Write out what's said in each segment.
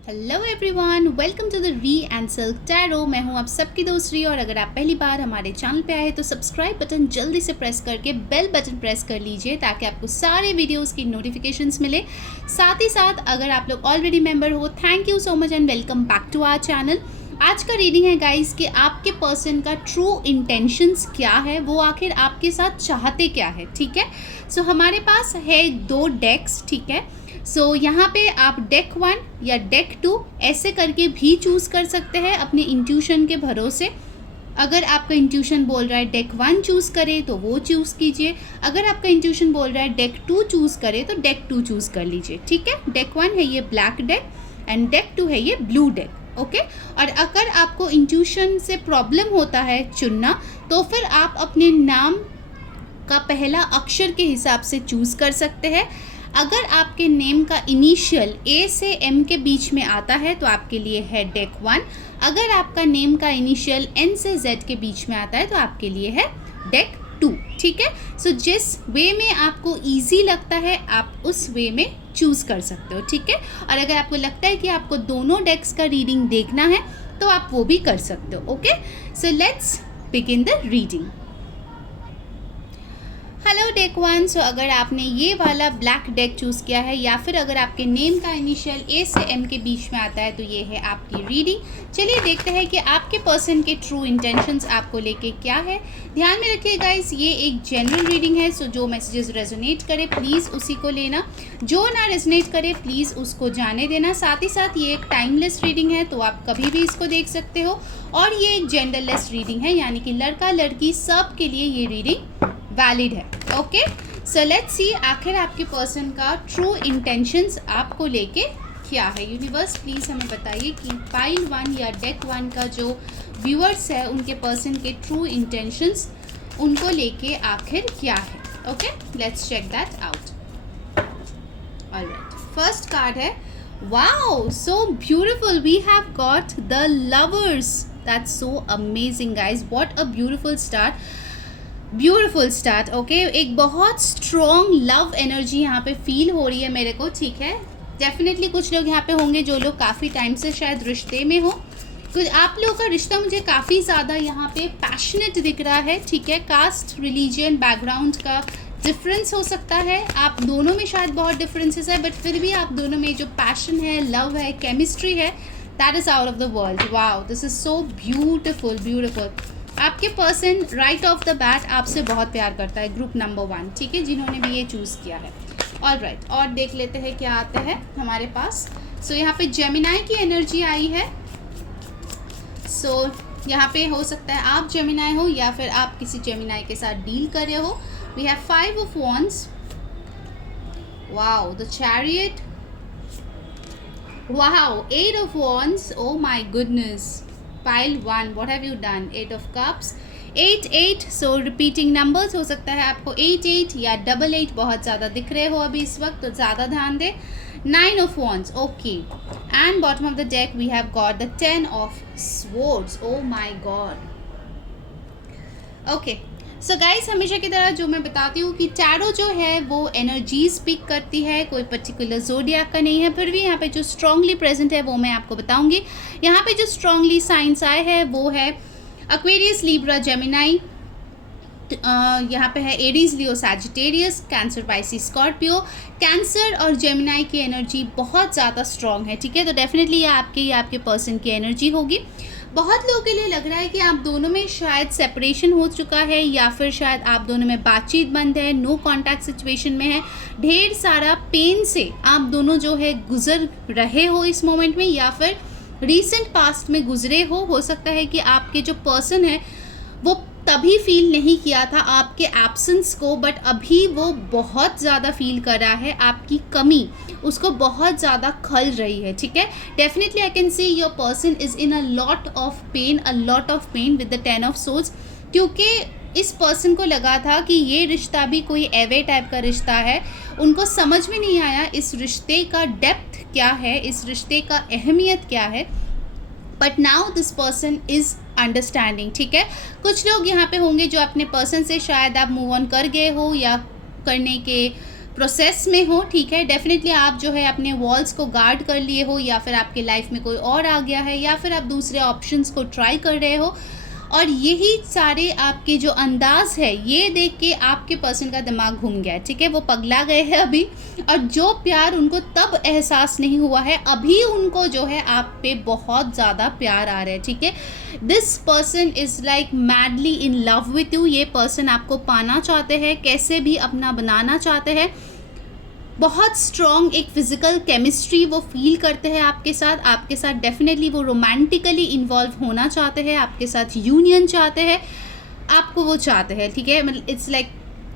Hello everyone, welcome to the ree and silk tarot. मैं हूं आप सबकी दोस्त री, और अगर आप पहली बार हमारे चैनल पे आए तो सब्सक्राइब बटन जल्दी से प्रेस करके बेल बटन प्रेस कर लीजिए ताकि आपको सारे वीडियोस की नोटिफिकेशंस मिले। साथ ही साथ अगर आप लोग ऑलरेडी मेंबर हो, thank you so much and welcome back to our channel. आज का रीडिंग है गाइस कि आपके पर्सन का ट्रू इंटेंशंस क्या है, वो आखिर आपके साथ चाहते क्या है। ठीक है, सो हमारे पास है 2 डेक्स। ठीक है, सो यहाँ पे आप डेक 1 या डेक 2 ऐसे करके भी चूज़ कर सकते हैं अपने इंट्यूशन के भरोसे। अगर आपका इंट्यूशन बोल रहा है डेक 1 चूज़ करें तो वो चूज़ कीजिए। अगर आपका इंट्यूशन बोल रहा है डेक 2 चूज़ करें तो डेक 2 चूज़ कर लीजिए। ठीक है, डेक 1 है ये ब्लैक डेक एंड डेक 2 है ये ब्लू डेक। ओके, और अगर आपको इंट्यूशन से प्रॉब्लम होता है चुनना, तो फिर आप अपने नाम का पहला अक्षर के हिसाब से चूज़ कर सकते हैं। अगर आपके नेम का इनिशियल ए से एम के बीच में आता है तो आपके लिए है डेक 1। अगर आपका नेम का इनिशियल एन से जेड के बीच में आता है तो आपके लिए है डेक 2। ठीक है, सो जिस वे में आपको इजी लगता है आप उस वे में चूज़ कर सकते हो। ठीक है, और अगर आपको लगता है कि आपको दोनों डेक्स का रीडिंग देखना है तो आप वो भी कर सकते हो। Okay, so let's begin the reading. Hello deck 1, सो अगर आपने ये वाला ब्लैक डेक चूज़ किया है या फिर अगर आपके नेम का इनिशियल ए से एम के बीच में आता है तो ये है आपकी रीडिंग। चलिए देखते हैं कि आपके पर्सन के ट्रू इंटेंशंस आपको लेके क्या है। ध्यान में रखिए गाइस, ये एक जनरल रीडिंग है, सो जो मैसेजेस रेजोनेट करे प्लीज़ उसी को लेना, जो ना रेजोनेट करे प्लीज़ उसको जाने देना। साथ ही साथ ये एक टाइमलेस रीडिंग है तो आप कभी भी इसको देख सकते हो, और ये एक जेंडरलेस रीडिंग है, यानी कि लड़का लड़की सब के लिए ये रीडिंग वैलिड है। ओके, सो लेट्स सी आखिर आपके पर्सन का ट्रू इंटेंशंस आपको लेके क्या है। यूनिवर्स प्लीज़ हमें बताइए कि पाइल 1 या डेक 1 का जो व्यूअर्स है उनके पर्सन के ट्रू इंटेंशंस उनको लेके आखिर क्या है। Okay, let's check that out. Alright, first card है, wow so beautiful, we have got the lovers. That's so amazing guys, what a beautiful start. Okay, एक बहुत स्ट्रॉन्ग लव एनर्जी यहाँ पे फील हो रही है मेरे को। ठीक है, डेफिनेटली कुछ लोग यहाँ पे होंगे जो लोग काफ़ी टाइम से शायद रिश्ते में हो। कुछ आप लोगों का रिश्ता मुझे काफ़ी ज़्यादा यहाँ पे पैशनेट दिख रहा है। ठीक है, कास्ट, रिलीजन, बैकग्राउंड का डिफरेंस हो सकता है, आप दोनों में शायद बहुत डिफरेंसेस है, बट फिर भी आप दोनों में जो पैशन है, लव है, केमिस्ट्री है, that is out of the world. Wow, this is so beautiful. आपके person right off the bat आपसे बहुत प्यार करता है, ग्रुप नंबर 1। ठीक है, जिन्होंने भी ये चूज़ किया है। ऑलराइट, और देख लेते हैं क्या आता है हमारे पास। सो यहाँ पे जेमिनाई की एनर्जी आई है। सो यहाँ पे हो सकता है आप जेमिनाई हो या फिर आप किसी जेमिनाई के साथ डील कर रहे हो। We have 5 of wands, wow, the chariot, wow, 8 of wands, oh my goodness. Pile 1, what have you done? 8 of cups, 8, so repeating numbers हो सकता है आपको 8 या 88 बहुत ज़्यादा दिख रहे हो अभी इस वक्त, तो ज़्यादा ध्यान दे। 9 of wands, okay, and bottom of the deck we have got the 10 of swords, oh my god। okay, so guys, हमेशा की तरह जो मैं बताती हूँ कि टैरो जो है वो एनर्जीज पिक करती है, कोई पर्टिकुलर ज़ोडिएक का नहीं है, फिर भी यहाँ पे जो स्ट्रांगली प्रेजेंट है वो मैं आपको बताऊँगी। यहाँ पे जो स्ट्रांगली साइंस आए हैं वो है एक्वेरियस, लिब्रा, जेमिनाई, यहाँ पे है Aries, Leo, Sagittarius, Cancer, Pisces, Scorpio. Cancer और जेमिनाई की एनर्जी बहुत ज़्यादा स्ट्रॉन्ग है। ठीक है, तो डेफिनेटली ये आपके पर्सन की एनर्जी होगी। बहुत लोगों के लिए लग रहा है कि आप दोनों में शायद सेपरेशन हो चुका है, या फिर शायद आप दोनों में बातचीत बंद है, नो कांटेक्ट सिचुएशन में है, ढेर सारा पेन से आप दोनों जो है गुजर रहे हो इस मोमेंट में, या फिर रीसेंट पास्ट में गुजरे हो सकता है कि आपके जो पर्सन है वो तभी फील नहीं किया था आपके एब्सेंस को, बट अभी वो बहुत ज़्यादा फील कर रहा है, आपकी कमी उसको बहुत ज़्यादा खल रही है। ठीक है, definitely I can see your person is in a lot of pain with the 10 of swords, क्योंकि इस पर्सन को लगा था कि ये रिश्ता भी कोई एवे टाइप का रिश्ता है, उनको समझ में नहीं आया इस रिश्ते का डेप्थ क्या है, इस रिश्ते का अहमियत क्या है, but now this person is understanding. ठीक है, कुछ लोग यहाँ पे होंगे जो अपने पर्सन से शायद आप मूव ऑन कर गए हो या करने के प्रोसेस में हो, ठीक है। डेफिनेटली आप जो है अपने वॉल्स को गार्ड कर लिए हो, या फिर आपके लाइफ में कोई और आ गया है, या फिर आप दूसरे ऑप्शंस को ट्राई कर रहे हो, और यही सारे आपके जो अंदाज है ये देख के आपके पर्सन का दिमाग घूम गया है, ठीक है। वो पगला गए हैं अभी, और जो प्यार उनको तब एहसास नहीं हुआ है, अभी उनको जो है आप पे बहुत ज़्यादा प्यार आ रहा है, ठीक है। This person is like madly in love with you. ये पर्सन आपको पाना चाहते हैं, कैसे भी अपना बनाना चाहते हैं। बहुत स्ट्रॉन्ग एक फिजिकल केमिस्ट्री वो फील करते हैं आपके साथ डेफिनेटली वो रोमांटिकली इन्वॉल्व होना चाहते हैं, आपके साथ यूनियन चाहते हैं, आपको वो चाहते हैं, ठीक है। मतलब it's like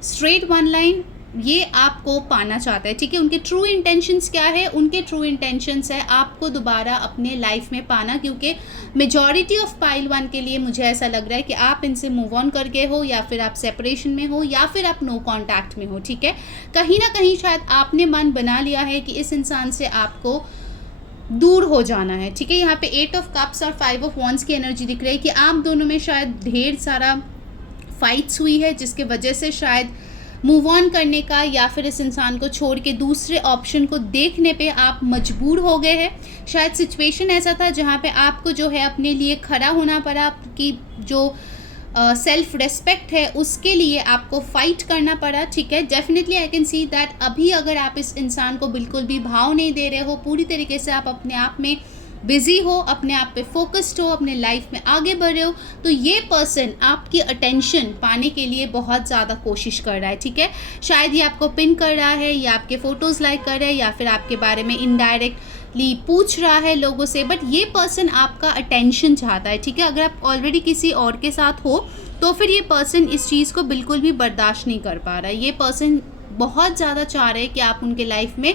straight one line, ये आपको पाना चाहता है, ठीक है। उनके ट्रू इंटेंशंस क्या है? उनके ट्रू इंटेंशंस है आपको दोबारा अपने लाइफ में पाना, क्योंकि मेजॉरिटी ऑफ पाइल 1 के लिए मुझे ऐसा लग रहा है कि आप इनसे मूव ऑन कर गए हो, या फिर आप सेपरेशन में हो, या फिर आप नो कॉन्टैक्ट में हो, ठीक है। कहीं ना कहीं शायद आपने मन बना लिया है कि इस इंसान से आपको दूर हो जाना है, ठीक है। यहाँ पे 8 ऑफ कप्स और 5 ऑफ वॉन्ड्स की एनर्जी दिख रही है कि आप दोनों में शायद ढेर सारा फाइट्स हुई है, जिसके वजह से शायद मूव ऑन करने का या फिर इस इंसान को छोड़ के दूसरे ऑप्शन को देखने पे आप मजबूर हो गए हैं। शायद सिचुएशन ऐसा था जहाँ पे आपको जो है अपने लिए खड़ा होना पड़ा, आपकी जो सेल्फ रेस्पेक्ट है उसके लिए आपको फाइट करना पड़ा, ठीक है। Definitely I can see that अभी अगर आप इस इंसान को बिल्कुल भी भाव नहीं दे रहे हो, पूरी तरीके से आप अपने आप में बिजी हो, अपने आप पे फोकस्ड हो, अपने लाइफ में आगे बढ़ रहे हो, तो ये पर्सन आपकी अटेंशन पाने के लिए बहुत ज़्यादा कोशिश कर रहा है, ठीक है। शायद ये आपको पिन कर रहा है, या आपके फ़ोटोज़ लाइक कर रहा है, या फिर आपके बारे में इनडायरेक्टली पूछ रहा है लोगों से, बट ये पर्सन आपका अटेंशन चाहता है, ठीक है। अगर आप ऑलरेडी किसी और के साथ हो तो फिर ये पर्सन इस चीज़ को बिल्कुल भी बर्दाश्त नहीं कर पा रहा है। ये पर्सन बहुत ज़्यादा चाह रहे हैं कि आप उनके लाइफ में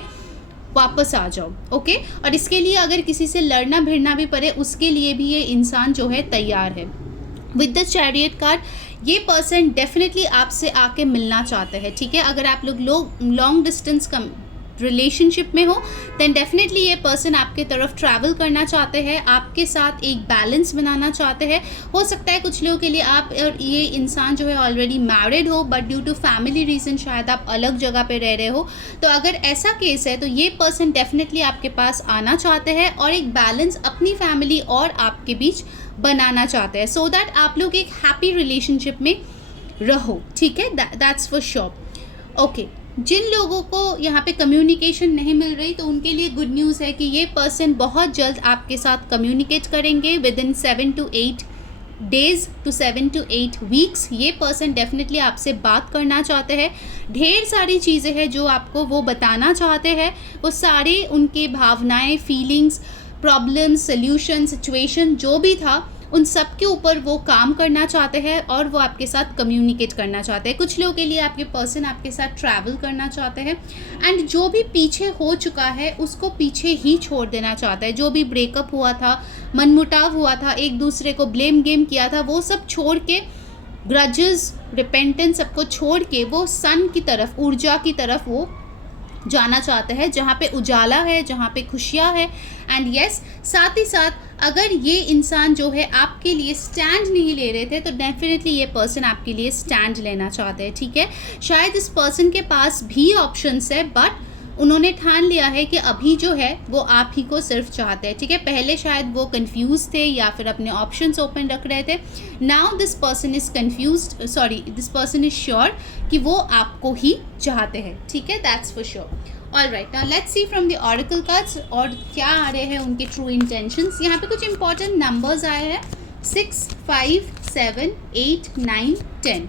वापस आ जाओ, ओके। और इसके लिए अगर किसी से लड़ना भिड़ना भी पड़े, उसके लिए भी ये इंसान जो है तैयार है। विद द चैरियट कार्ड, ये पर्सन डेफिनेटली आपसे आके मिलना चाहते हैं, ठीक है। अगर आप लोग लॉन्ग डिस्टेंस रिलेशनशिप में हो, देन डेफिनेटली ये पर्सन आपके तरफ ट्रैवल करना चाहते हैं, आपके साथ एक बैलेंस बनाना चाहते हैं। हो सकता है कुछ लोगों के लिए आप और ये इंसान जो है ऑलरेडी मैरिड हो, but due to family reason शायद आप अलग जगह पे रह रहे हो। तो अगर ऐसा केस है तो ये पर्सन डेफिनेटली आपके पास आना चाहते हैं और एक बैलेंस अपनी फैमिली और आपके बीच बनाना चाहते हैं, सो दैट आप लोग एक हैप्पी रिलेशनशिप में रहो, ठीक है। That's for sure, okay. जिन लोगों को यहाँ पे कम्युनिकेशन नहीं मिल रही, तो उनके लिए गुड न्यूज़ है कि ये पर्सन बहुत जल्द आपके साथ कम्युनिकेट करेंगे with in 7 to 8 days to 7 to 8 weeks। ये पर्सन डेफिनेटली आपसे बात करना चाहते हैं, ढेर सारी चीज़ें हैं जो आपको वो बताना चाहते हैं, वो सारे उनके भावनाएं, फीलिंग्स, प्रॉब्लम्स, सोल्यूशन, सिचुएशन जो भी था, उन सब के ऊपर वो काम करना चाहते हैं और वो आपके साथ कम्युनिकेट करना चाहते हैं। कुछ लोगों के लिए आपके पर्सन आपके साथ ट्रैवल करना चाहते हैं, एंड जो भी पीछे हो चुका है उसको पीछे ही छोड़ देना चाहता है। जो भी ब्रेकअप हुआ था, मनमुटाव हुआ था, एक दूसरे को ब्लेम गेम किया था, वो सब छोड़ के, ग्रजेस, रिपेंटेंस सबको छोड़ के वो सन की तरफ, ऊर्जा की तरफ वो जाना चाहते हैं, जहाँ पे उजाला है, जहाँ पे खुशियाँ है। एंड यस, साथ ही साथ अगर ये इंसान जो है आपके लिए स्टैंड नहीं ले रहे थे, तो डेफिनेटली ये पर्सन आपके लिए स्टैंड लेना चाहते हैं, ठीक है। शायद इस पर्सन के पास भी ऑप्शंस है, बट उन्होंने ठान लिया है कि अभी जो है वो आप ही को सिर्फ चाहते हैं, ठीक है। पहले शायद वो कंफ्यूज थे या फिर अपने ऑप्शंस ओपन रख रहे थे। Now this person is confused, sorry, this person is sure कि वो आपको ही चाहते हैं, ठीक है। That's for sure. Alright, now let's see from the oracle cards और क्या आ रहे हैं उनके ट्रू इंटेंशंस। यहाँ पे कुछ इंपॉर्टेंट नंबर्स आए हैं, 6, 5, 7, 8, 9, 10।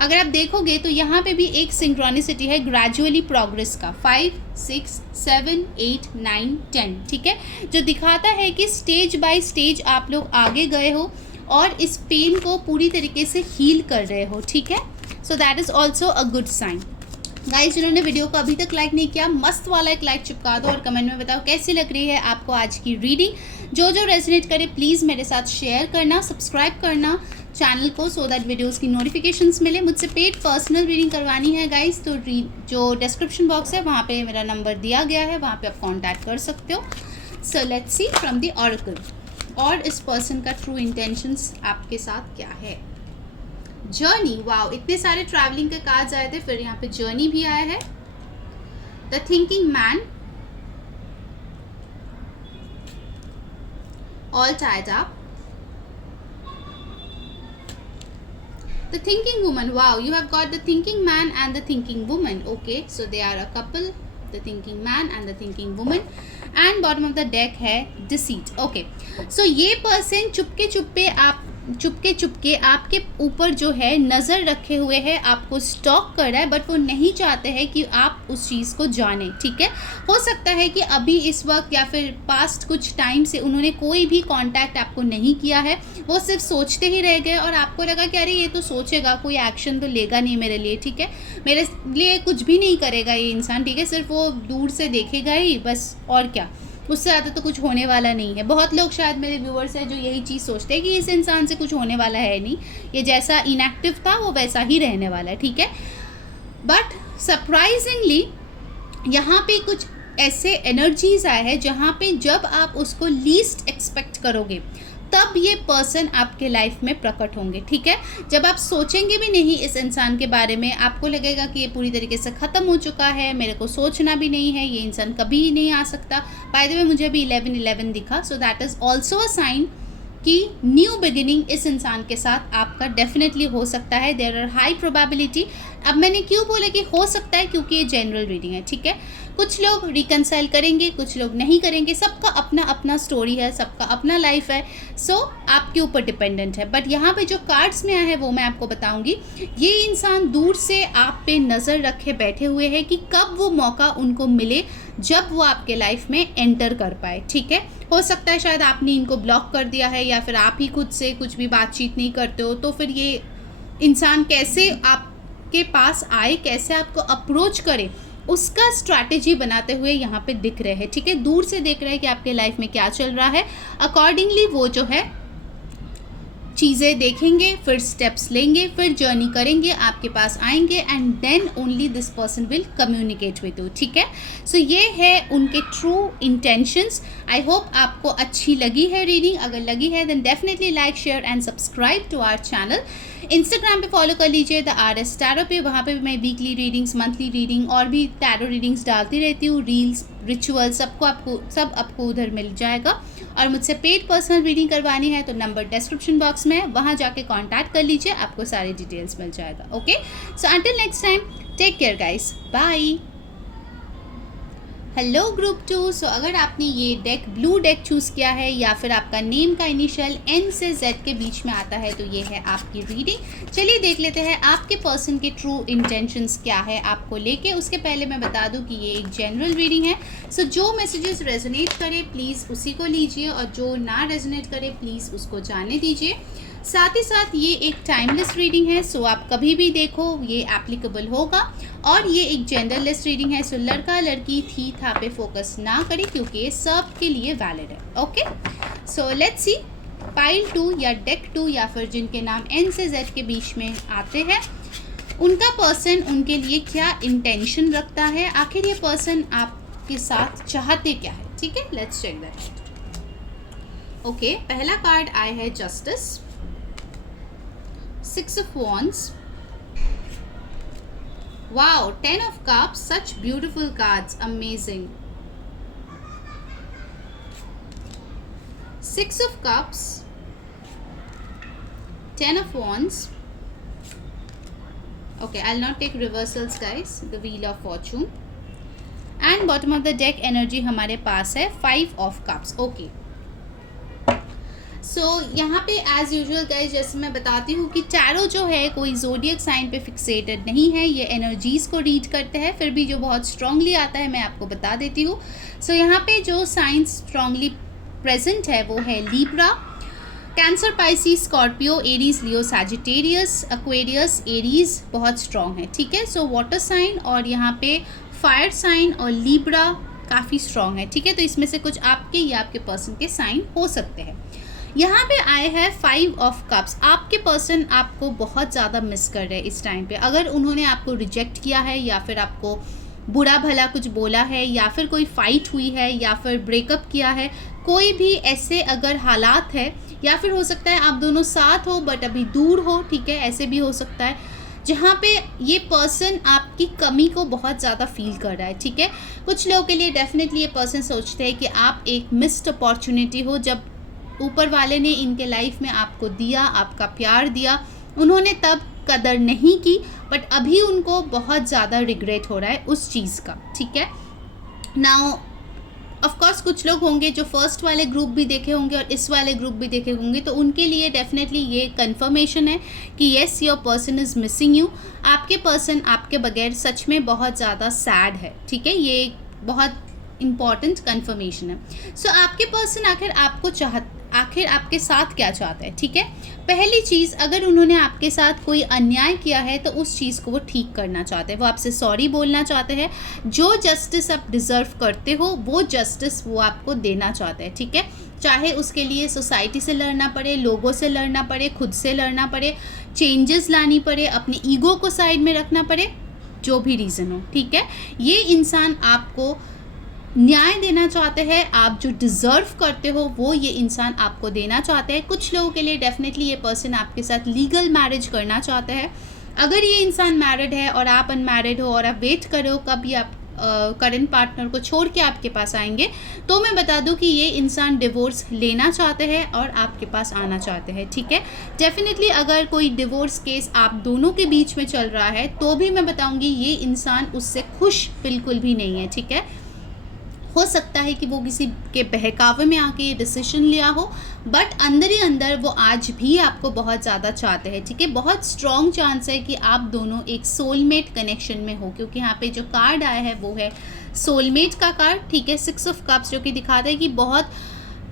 अगर आप देखोगे तो यहाँ पे भी एक सिंक्रोनिसिटी है ग्रेजुअली प्रोग्रेस का, 5, 6, 7, 8, 9, 10, ठीक है, जो दिखाता है कि स्टेज बाय स्टेज आप लोग आगे गए हो और इस पेन को पूरी तरीके से हील कर रहे हो, ठीक है। So that is also a good sign. Guys, जिन्होंने वीडियो को अभी तक लाइक नहीं किया, मस्त वाला एक लाइक चिपका दो और कमेंट में बताओ कैसी लग रही है आपको आज की रीडिंग। जो जो रेजोनेट करे प्लीज़ मेरे साथ शेयर करना, सब्सक्राइब करना चैनल को, सो दैट वीडियोस की नोटिफिकेशंस मिले। मुझसे पेड पर्सनल रीडिंग करवानी है गाइस, तो जो डिस्क्रिप्शन बॉक्स है वहाँ पे मेरा नंबर दिया गया है, वहाँ पे आप कांटेक्ट कर सकते हो। So let's see from the oracle, और इस पर्सन का ट्रू इंटेंशंस आपके साथ क्या है। जर्नी, वाओ, इतने सारे ट्रैवलिंग के कार्ड्स आए थे, फिर यहाँ पे जर्नी भी आया है। The thinking man, all tied up. The thinking woman. Wow, you have got the thinking man and the thinking woman. Okay, so they are a couple. The thinking man and the thinking woman. And bottom of the deck है deceit. Okay, so ये person Chupke Chupke आपके ऊपर जो है नज़र रखे हुए है, आपको स्टॉक कर रहा है, बट वो नहीं चाहते हैं कि आप उस चीज़ को जानें. ठीक है, हो सकता है कि अभी इस वक्त या फिर पास्ट कुछ टाइम से उन्होंने कोई भी कांटेक्ट आपको नहीं किया है, वो सिर्फ सोचते ही रह गए और आपको लगा कि अरे ये तो सोचेगा, कोई एक्शन तो लेगा नहीं मेरे लिए. ठीक है, मेरे लिए कुछ भी नहीं करेगा ये इंसान. ठीक है, सिर्फ वो दूर से देखेगा ही बस, और क्या, उससे ज़्यादा तो कुछ होने वाला नहीं है. बहुत लोग शायद मेरे व्यूअर्स हैं जो यही चीज़ सोचते हैं कि इस इंसान से कुछ होने वाला है नहीं, ये जैसा इनएक्टिव था वो वैसा ही रहने वाला है. ठीक है, बट सरप्राइजिंगली यहाँ पे कुछ ऐसे एनर्जीज आए हैं जहाँ पे जब आप उसको लीस्ट एक्सपेक्ट करोगे तब ये पर्सन आपके लाइफ में प्रकट होंगे. ठीक है, जब आप सोचेंगे भी नहीं इस इंसान के बारे में, आपको लगेगा कि ये पूरी तरीके से ख़त्म हो चुका है, मेरे को सोचना भी नहीं है, ये इंसान कभी नहीं आ सकता. बाय द वे मुझे अभी 11-11 दिखा, so that is also a sign कि न्यू बिगिनिंग इस इंसान के साथ आपका डेफिनेटली हो सकता है. There are high probability. अब मैंने क्यों बोला कि हो सकता है, क्योंकि ये जनरल रीडिंग है. ठीक है, कुछ लोग रिकनसाइल करेंगे, कुछ लोग नहीं करेंगे, सबका अपना अपना स्टोरी है, सबका अपना लाइफ है. सो आपके ऊपर डिपेंडेंट है. बट यहाँ पे जो कार्ड्स में आया है वो मैं आपको बताऊंगी. ये इंसान दूर से आप पे नज़र रखे बैठे हुए हैं कि कब वो मौका उनको मिले जब वो आपके लाइफ में एंटर कर पाए. ठीक है, हो सकता है शायद आपने इनको ब्लॉक कर दिया है या फिर आप ही खुद से कुछ भी बातचीत नहीं करते हो, तो फिर ये इंसान कैसे आपके पास आए, कैसे आपको अप्रोच करे, उसका स्ट्रैटेजी बनाते हुए यहाँ पे दिख रहे हैं. ठीक है, दूर से देख रहे हैं कि आपके लाइफ में क्या चल रहा है. अकॉर्डिंगली वो जो है चीज़ें देखेंगे, फिर स्टेप्स लेंगे, फिर जर्नी करेंगे, आपके पास आएंगे, and then only this person will communicate with you. ठीक है, सो ये है उनके ट्रू इंटेंशंस. आई होप आपको अच्छी लगी है रीडिंग. अगर लगी है then definitely like, share and subscribe to our channel. Instagram पे फॉलो कर लीजिए द RS टैरो पे. वहाँ पे भी मैं वीकली रीडिंग्स, मंथली रीडिंग और भी टैरो रीडिंग्स डालती रहती हूँ. रील्स, रिचुअल, सब आपको उधर मिल जाएगा. और मुझसे पेड पर्सनल रीडिंग करवानी है तो नंबर डिस्क्रिप्शन बॉक्स में है, वहाँ जाके कांटेक्ट कर लीजिए, आपको सारी डिटेल्स मिल जाएगा. Okay, so until next time, take care guys, bye. Hello group 2. So अगर आपने ये डेक, ब्लू डेक चूज़ किया है या फिर आपका नेम का इनिशियल N से Z के बीच में आता है, तो ये है आपकी रीडिंग. चलिए देख लेते हैं आपके पर्सन के ट्रू इंटेंशंस क्या है आपको लेके. उसके पहले मैं बता दूं कि ये एक जनरल रीडिंग है. सो जो मैसेजेस रेजोनेट करे प्लीज़ उसी को लीजिए, और जो ना रेजोनेट करे प्लीज़ उसको जाने दीजिए. साथ ही साथ ये एक टाइमलेस रीडिंग है, सो आप कभी भी देखो ये एप्लीकेबल होगा. और ये एक जेंडरलेस रीडिंग है, सो लड़का लड़की थी था पे फोकस ना करें क्योंकि ये सब के लिए वैलिड है. Okay, so let's C pile 2 या डेक 2 या फिर जिनके नाम N से Z के बीच में आते हैं, उनका पर्सन उनके लिए क्या इंटेंशन रखता है, आखिर ये पर्सन आपके साथ चाहते क्या है. ठीक है, लेट्स चेक दैट. ओके, पहला कार्ड आया है justice, 6 of Wands. Wow, 10 of Cups, such beautiful cards, amazing. 6 of Cups, 10 of Wands. Okay, I'll not take reversals guys, the Wheel of Fortune. And bottom of the deck energy हमारे पास है 5 of Cups. Okay. सो यहाँ पे as usual guys, जैसे मैं बताती हूँ कि tarot जो है कोई ज़ोडियक साइन पे फिक्सेटेड नहीं है, ये एनर्जीज़ को रीड करते हैं. फिर भी जो बहुत स्ट्रांगली आता है मैं आपको बता देती हूँ. सो यहाँ पे जो साइन स्ट्रांगली प्रेजेंट है वो है Libra, Cancer, Pisces, Scorpio, Aries, Leo, Sagittarius, Aquarius. Aries बहुत स्ट्रॉन्ग है. ठीक है, सो वाटर साइन और यहाँ पे फायर साइन और लीब्रा काफ़ी स्ट्रॉन्ग है. ठीक है, तो इसमें से कुछ आपके या आपके पर्सन के साइन हो सकते हैं. यहाँ पे आए हैं 5 ऑफ कप्स. आपके पर्सन आपको बहुत ज़्यादा मिस कर रहे हैं इस टाइम पे. अगर उन्होंने आपको रिजेक्ट किया है या फिर आपको बुरा भला कुछ बोला है या फिर कोई फाइट हुई है या फिर ब्रेकअप किया है, कोई भी ऐसे अगर हालात है, या फिर हो सकता है आप दोनों साथ हो बट अभी दूर हो. ठीक है, ऐसे भी हो सकता है. जहाँ पे ये पर्सन आपकी कमी को बहुत ज़्यादा फील कर रहा है, ठीक है। कुछ लोगों के लिए डेफिनेटली ये पर्सन सोचते हैं कि आप एक मिस्ड अपॉर्चुनिटी हो, जब ऊपर वाले ने इनके लाइफ में आपको दिया, आपका प्यार दिया, उन्होंने तब कदर नहीं की, बट अभी उनको बहुत ज़्यादा रिग्रेट हो रहा है उस चीज़ का, ठीक है। नाउ ऑफ कोर्स कुछ लोग होंगे जो फर्स्ट वाले ग्रुप भी देखे होंगे और इस वाले ग्रुप भी देखे होंगे, तो उनके लिए डेफिनेटली ये कंफर्मेशन है कि yes your person is missing you. आपके पर्सन आपके बगैर सच में बहुत ज़्यादा सैड है, ठीक है। ये एक बहुत इम्पॉर्टेंट कंफर्मेशन है। सो आपके पर्सन आखिर आपके साथ क्या चाहता है, ठीक है। पहली चीज़, अगर उन्होंने आपके साथ कोई अन्याय किया है तो उस चीज़ को वो ठीक करना चाहते हैं, वो आपसे सॉरी बोलना चाहते हैं। जो जस्टिस आप डिज़र्व करते हो वो जस्टिस वो आपको देना चाहते हैं, ठीक है। चाहे उसके लिए सोसाइटी से लड़ना पड़े, लोगों से लड़ना पड़े, खुद से लड़ना पड़े, चेंजेस लानी पड़े, अपने ईगो को साइड में रखना पड़े, जो भी रीज़न हो, ठीक है। ये इंसान आपको न्याय देना चाहते हैं, आप जो डिज़र्व करते हो वो ये इंसान आपको देना चाहते हैं। कुछ लोगों के लिए डेफिनेटली ये पर्सन आपके साथ लीगल मैरिज करना चाहते हैं। अगर ये इंसान मैरिड है और आप अनमैरिड हो और आप वेट कर रहे हो कब ये आप करंट पार्टनर को छोड़ के आपके पास आएंगे, तो मैं बता दूं कि ये इंसान डिवोर्स लेना चाहते हैं और आपके पास आना चाहते हैं, ठीक है। डेफिनेटली अगर कोई डिवोर्स केस आप दोनों के बीच में चल रहा है तो भी मैं बताऊंगी ये इंसान उससे खुश बिल्कुल भी नहीं है, ठीक है। हो सकता है कि वो किसी के बहकावे में आके ये डिसीजन लिया हो, बट अंदर ही अंदर वो आज भी आपको बहुत ज़्यादा चाहते हैं, ठीक है। बहुत स्ट्रॉन्ग चांस है कि आप दोनों एक सोलमेट कनेक्शन में हो, क्योंकि यहाँ पे जो कार्ड आया है वो है सोलमेट का कार्ड, ठीक है। 6 ऑफ कप्स, जो कि दिखाता है कि बहुत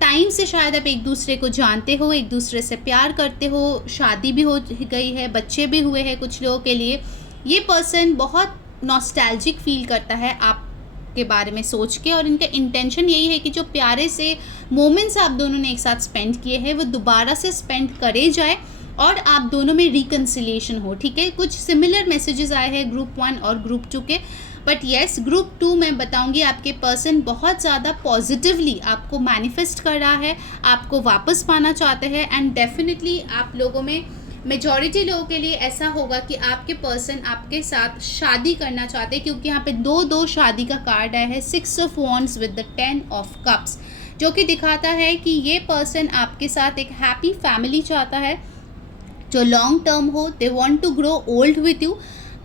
टाइम से शायद आप एक दूसरे को जानते हो, एक दूसरे से प्यार करते हो, शादी भी हो गई है, बच्चे भी हुए हैं कुछ लोगों के लिए। ये पर्सन बहुत नॉस्टैल्जिक फील करता है आप के बारे में सोच के, और इनका इंटेंशन यही है कि जो प्यारे से मोमेंट्स आप दोनों ने एक साथ स्पेंड किए हैं वो दोबारा से स्पेंड करे जाए और आप दोनों में रिकन्सिलिएशन हो, ठीक है। कुछ सिमिलर मैसेजेस आए हैं ग्रुप 1 और ग्रुप 2 के, बट येस ग्रुप 2 मैं बताऊंगी आपके पर्सन बहुत ज़्यादा पॉजिटिवली आपको मैनिफेस्ट कर रहा है, आपको वापस पाना चाहते हैं। एंड डेफिनेटली आप लोगों में मेजॉरिटी लोगों के लिए ऐसा होगा कि आपके पर्सन आपके साथ शादी करना चाहते हैं, क्योंकि यहाँ पे 2 शादी का कार्ड आया है, 6 of wands with the 10 of cups, जो कि दिखाता है कि ये पर्सन आपके साथ एक हैप्पी फैमिली चाहता है जो लॉन्ग टर्म हो। They want to grow old with you,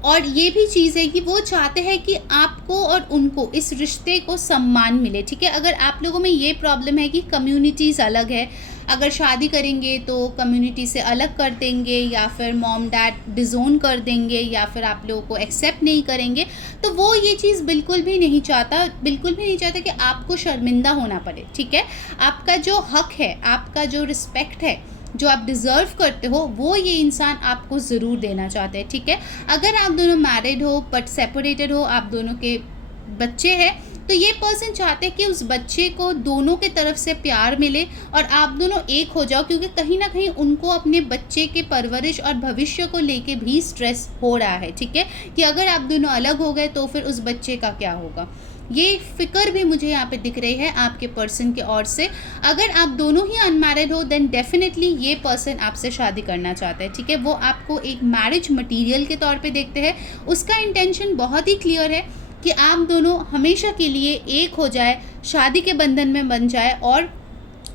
और ये भी चीज़ है कि वो चाहते हैं कि आपको और उनको इस रिश्ते को सम्मान मिले, ठीक है। अगर आप लोगों में ये प्रॉब्लम है कि कम्युनिटीज़ अलग है, अगर शादी करेंगे तो कम्युनिटी से अलग कर देंगे, या फिर मॉम डैड डिज़ोन कर देंगे, या फिर आप लोगों को एक्सेप्ट नहीं करेंगे, तो वो ये चीज़ बिल्कुल भी नहीं चाहता, बिल्कुल भी नहीं चाहता कि आपको शर्मिंदा होना पड़े, ठीक है। आपका जो हक है, आपका जो रिस्पेक्ट है, जो आप डिज़र्व करते हो, वो ये इंसान आपको ज़रूर देना चाहते हैं, ठीक है। अगर आप दोनों मैरिड हो बट सेपरेटेड हो, आप दोनों के बच्चे हैं, तो ये पर्सन चाहते हैं कि उस बच्चे को दोनों के तरफ से प्यार मिले और आप दोनों एक हो जाओ, क्योंकि कहीं ना कहीं उनको अपने बच्चे के परवरिश और भविष्य को लेके भी स्ट्रेस हो रहा है, ठीक है, कि अगर आप दोनों अलग हो गए तो फिर उस बच्चे का क्या होगा। ये फिक्र भी मुझे यहाँ पे दिख रही है आपके पर्सन के ओर से। अगर आप दोनों ही अनमैरिड हो देन डेफिनेटली ये पर्सन आपसे शादी करना चाहता है, ठीक है। वो आपको एक मैरिज मटीरियल के तौर पे देखते हैं। उसका इंटेंशन बहुत ही क्लियर है कि आप दोनों हमेशा के लिए एक हो जाए, शादी के बंधन में बन जाए, और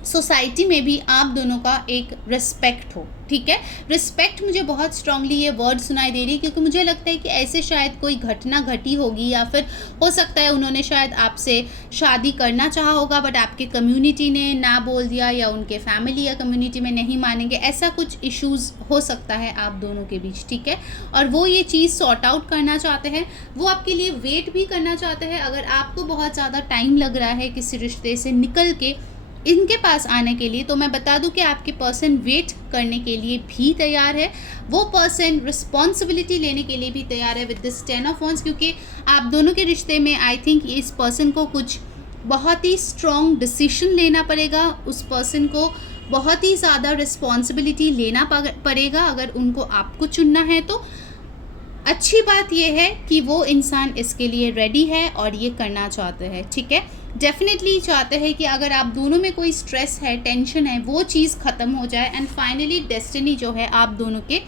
सोसाइटी में भी आप दोनों का एक रिस्पेक्ट हो, ठीक है। रिस्पेक्ट मुझे बहुत स्ट्रांगली ये वर्ड सुनाई दे रही है, क्योंकि मुझे लगता है कि ऐसे शायद कोई घटना घटी होगी, या फिर हो सकता है उन्होंने शायद आपसे शादी करना चाहा होगा बट आपके कम्युनिटी ने ना बोल दिया, या उनके फैमिली या कम्युनिटी में नहीं मानेंगे, ऐसा कुछ इश्यूज़ हो सकता है आप दोनों के बीच, ठीक है। और वो ये चीज़ सॉर्ट आउट करना चाहते हैं, वो आपके लिए वेट भी करना चाहते हैं। अगर आपको बहुत ज़्यादा टाइम लग रहा है किसी रिश्ते से निकल के इनके पास आने के लिए, तो मैं बता दूं कि आपके पर्सन वेट करने के लिए भी तैयार है। वो पर्सन रिस्पॉन्सिबिलिटी लेने के लिए भी तैयार है विद दिस 10 ऑफ वॉन्ड्स, क्योंकि आप दोनों के रिश्ते में आई थिंक इस पर्सन को कुछ बहुत ही स्ट्रॉन्ग डिसीजन लेना पड़ेगा, उस पर्सन को बहुत ही ज़्यादा रिस्पॉन्सिबिलिटी लेना पड़ेगा अगर उनको आपको चुनना है। तो अच्छी बात यह है कि वो इंसान इसके लिए रेडी है और ये करना चाहते हैं, ठीक है। डेफिनेटली चाहते हैं कि अगर आप दोनों में कोई स्ट्रेस है, टेंशन है, वो चीज़ ख़त्म हो जाए एंड फाइनली डेस्टिनी जो है आप दोनों के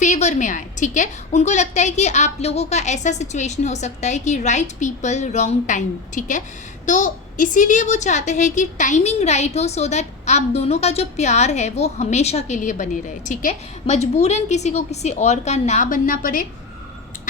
फेवर में आए, ठीक है। उनको लगता है कि आप लोगों का ऐसा सिचुएशन हो सकता है कि राइट पीपल रॉन्ग टाइम, ठीक है। तो इसीलिए वो चाहते हैं कि टाइमिंग राइट हो, सो दैट आप दोनों का जो प्यार है वो हमेशा के लिए बने रहे, ठीक है। मजबूरन किसी को किसी और का ना बनना पड़े।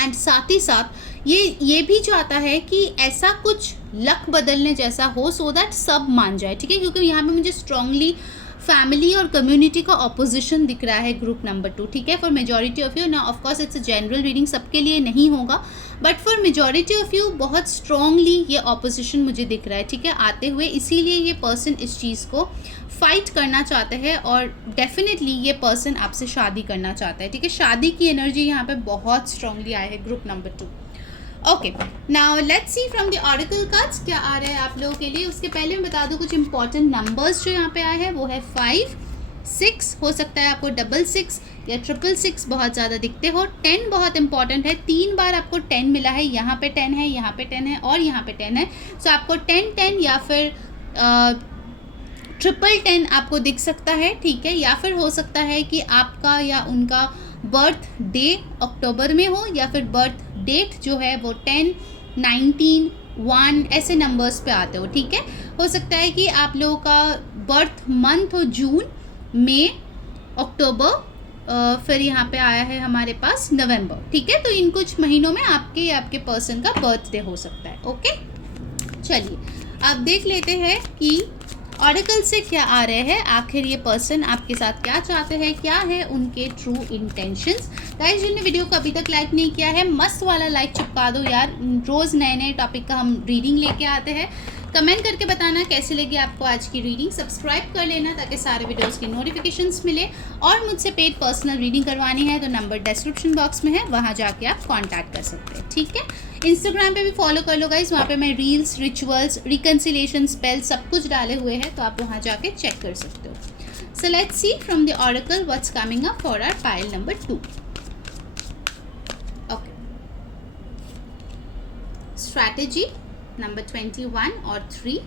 एंड साथ ही साथ ये भी चाहता है कि ऐसा कुछ लक बदलने जैसा हो, सो दैट सब मान जाए, ठीक है। क्योंकि यहाँ पे मुझे स्ट्रांगली फैमिली और कम्युनिटी का ऑपोजिशन दिख रहा है ग्रुप नंबर 2, ठीक है। फॉर मेजॉरिटी ऑफ यू ना, of course it's a general reading, सबके लिए नहीं होगा, but for majority of you बहुत स्ट्रांगली ये ऑपोजिशन मुझे दिख रहा है, ठीक है, आते हुए। इसीलिए ये पर्सन इस चीज़ को फाइट करना चाहते हैं और डेफिनेटली ये पर्सन आपसे शादी करना चाहता है, ठीक है। शादी की एनर्जी यहाँ पे बहुत स्ट्रांगली आया है group number 2। Okay, now let's see from the oracle cards क्या आ रहा है आप लोगों के लिए। उसके पहले मैं बता दूं कुछ इंपॉर्टेंट नंबर्स जो यहाँ पे आए हैं, वो है 5, 6, हो सकता है आपको 66 या 666 बहुत ज़्यादा दिखते हो। 10 बहुत इंपॉर्टेंट है, 3 बार आपको 10 मिला है, यहाँ पे 10 है, यहाँ पे 10 है और यहाँ पे 10 है। सो आपको 10, 10 या फिर 10 आपको दिख सकता है, ठीक है। या फिर हो सकता है कि आपका या उनका बर्थ डे अक्टूबर में हो, या फिर बर्थ डेट जो है वो 10, 19, 1 ऐसे नंबर्स पे आते हो, ठीक है। हो सकता है कि आप लोगों का बर्थ मंथ हो जून, मई, अक्टूबर, फिर यहाँ पे आया है हमारे पास नवंबर, ठीक है। तो इन कुछ महीनों में आपके या आपके पर्सन का बर्थडे हो सकता है। ओके, चलिए अब देख लेते हैं कि ऑरेकल से क्या आ रहे हैं, आखिर ये पर्सन आपके साथ क्या चाहते हैं, क्या है उनके ट्रू इंटेंशंस। गाइस, जिन्होंने वीडियो को अभी तक लाइक नहीं किया है, मस्त वाला लाइक चिपका दो यार। रोज़ नए नए टॉपिक का हम रीडिंग लेके आते हैं। कमेंट करके बताना कैसी लगी आपको आज की रीडिंग। सब्सक्राइब कर लेना ताकि सारे वीडियोस की नोटिफिकेशंस मिले। और मुझसे पेड पर्सनल रीडिंग करवानी है तो नंबर डिस्क्रिप्शन बॉक्स में है, वहाँ जाके आप कांटेक्ट कर सकते हैं, ठीक है। इंस्टाग्राम पे भी फॉलो कर लो गाइज, वहाँ पे मैं रील्स, रिचुअल्स, रिकन्सिलेशन स्पेल सब कुछ डाले हुए हैं, तो आप वहाँ जाके चेक कर सकते हो। So let's see from the oracle what's coming up for our pile number 2। Okay, strategy number 21 और 3,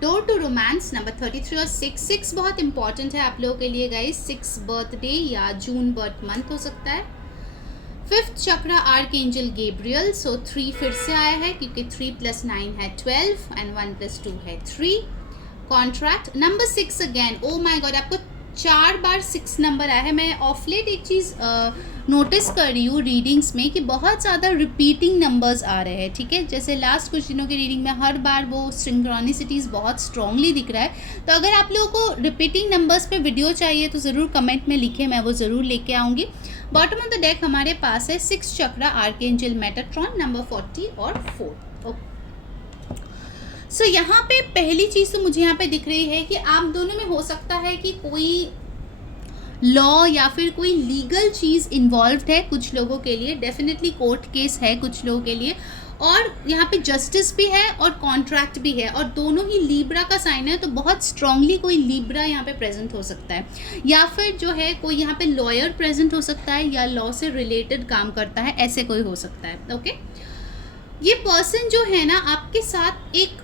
डोर टू रोमांस नंबर 33 और 6 बहुत इंपॉर्टेंट है आप लोगों के लिए गाइज। 6 बर्थडे या जून बर्थ मंथ हो सकता है। 5th चक्र आर्क एंजल गैब्रियल, सो 3 फिर से आया है क्योंकि 3 + 9 है 12 एंड 1 + 2 है 3। Contract number 6 again, oh my God, आपको 4 बार 6 नंबर आया है। मैं ऑफ लेट एक चीज़ नोटिस कर रही हूँ रीडिंग्स में कि बहुत ज़्यादा रिपीटिंग नंबर्स आ रहे हैं, ठीक है। जैसे लास्ट कुछ दिनों की रीडिंग में हर बार वो सिंक्रोनिसिटीज़ बहुत स्ट्रांगली दिख रहा है। तो अगर आप लोगों को रिपीटिंग नंबर्स पे वीडियो चाहिए तो ज़रूर कमेंट में लिखें, मैं वो ज़रूर लेके आऊँगी। बॉटम ऑफ द डेक हमारे पास है 6 चक्र आर्कएंजल मेटाट्रॉन नंबर 40 और 4। सो यहाँ पे पहली चीज़ तो मुझे यहाँ पे दिख रही है कि आप दोनों में हो सकता है कि कोई लॉ या फिर कोई लीगल चीज़ इन्वॉल्व्ड है कुछ लोगों के लिए, डेफिनेटली कोर्ट केस है कुछ लोगों के लिए, और यहाँ पे जस्टिस भी है और कॉन्ट्रैक्ट भी है, और दोनों ही लीब्रा का साइन है। तो बहुत स्ट्रांगली कोई लीब्रा यहाँ पे प्रेजेंट हो सकता है, या फिर जो है कोई यहाँ पे लॉयर प्रेजेंट हो सकता है, या लॉ से रिलेटेड काम करता है, ऐसे कोई हो सकता है। ओके, ये पर्सन जो है ना आपके साथ एक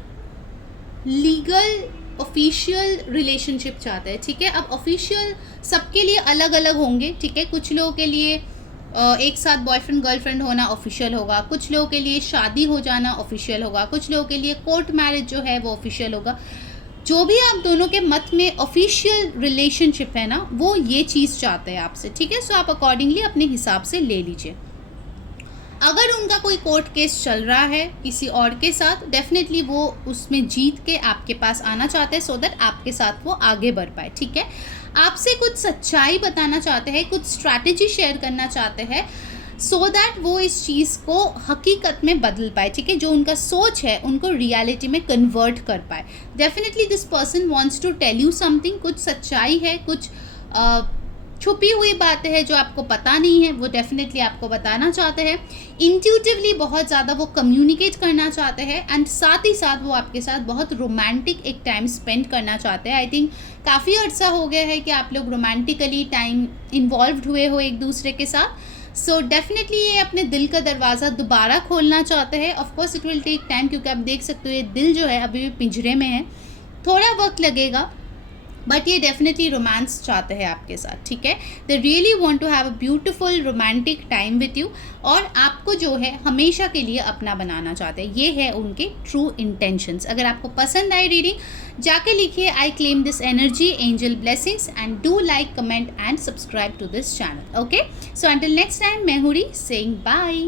लीगल ऑफिशियल रिलेशनशिप चाहता है, ठीक है। अब ऑफिशियल सबके लिए अलग अलग होंगे, ठीक है। कुछ लोगों के लिए एक साथ बॉयफ्रेंड गर्लफ्रेंड होना ऑफिशियल होगा, कुछ लोगों के लिए शादी हो जाना ऑफिशियल होगा, कुछ लोगों के लिए कोर्ट मैरिज जो है वो ऑफिशियल होगा। जो भी आप दोनों के मत में ऑफिशियल रिलेशनशिप है ना, वो ये चीज़ चाहते हैं आपसे, ठीक है। सो आप अकॉर्डिंगली अपने हिसाब से ले लीजिए। अगर उनका कोई कोर्ट केस चल रहा है किसी और के साथ, डेफिनेटली वो उसमें जीत के आपके पास आना चाहते हैं, सो दैट आपके साथ वो आगे बढ़ पाए, ठीक है। आपसे कुछ सच्चाई बताना चाहते हैं, कुछ स्ट्रैटेजी शेयर करना चाहते हैं, सो दैट वो इस चीज़ को हकीकत में बदल पाए, ठीक है। जो उनका सोच है उनको रियलिटी में कन्वर्ट कर पाए। Definitely this person wants to tell you something, कुछ सच्चाई है, कुछ छुपी हुई बातें हैं जो आपको पता नहीं है, वो डेफिनेटली आपको बताना चाहते हैं। इंट्यूटिवली बहुत ज़्यादा वो कम्युनिकेट करना चाहते हैं, एंड साथ ही साथ वो आपके साथ बहुत रोमांटिक एक टाइम स्पेंड करना चाहते हैं। आई थिंक काफ़ी अर्सा हो गया है कि आप लोग रोमांटिकली टाइम इन्वॉल्व्ड हुए हो एक दूसरे के साथ। सो डेफिनेटली ये अपने दिल का दरवाज़ा दोबारा खोलना चाहते हैं। Of course it will take time, क्योंकि आप देख सकते हो ये दिल जो है अभी भी पिंजरे में है, थोड़ा वक्त लगेगा, बट ये डेफिनेटली रोमांस चाहते हैं आपके साथ, ठीक है। They really want to have a beautiful romantic time with you, और आपको जो है हमेशा के लिए अपना बनाना चाहते हैं। ये है उनके ट्रू इंटेंशंस। अगर आपको पसंद आई रीडिंग, जाके लिखिए I claim this energy, angel blessings, and do like, comment and subscribe to this channel. Okay, so until next time, मैं हूँ री सेइंग बाय।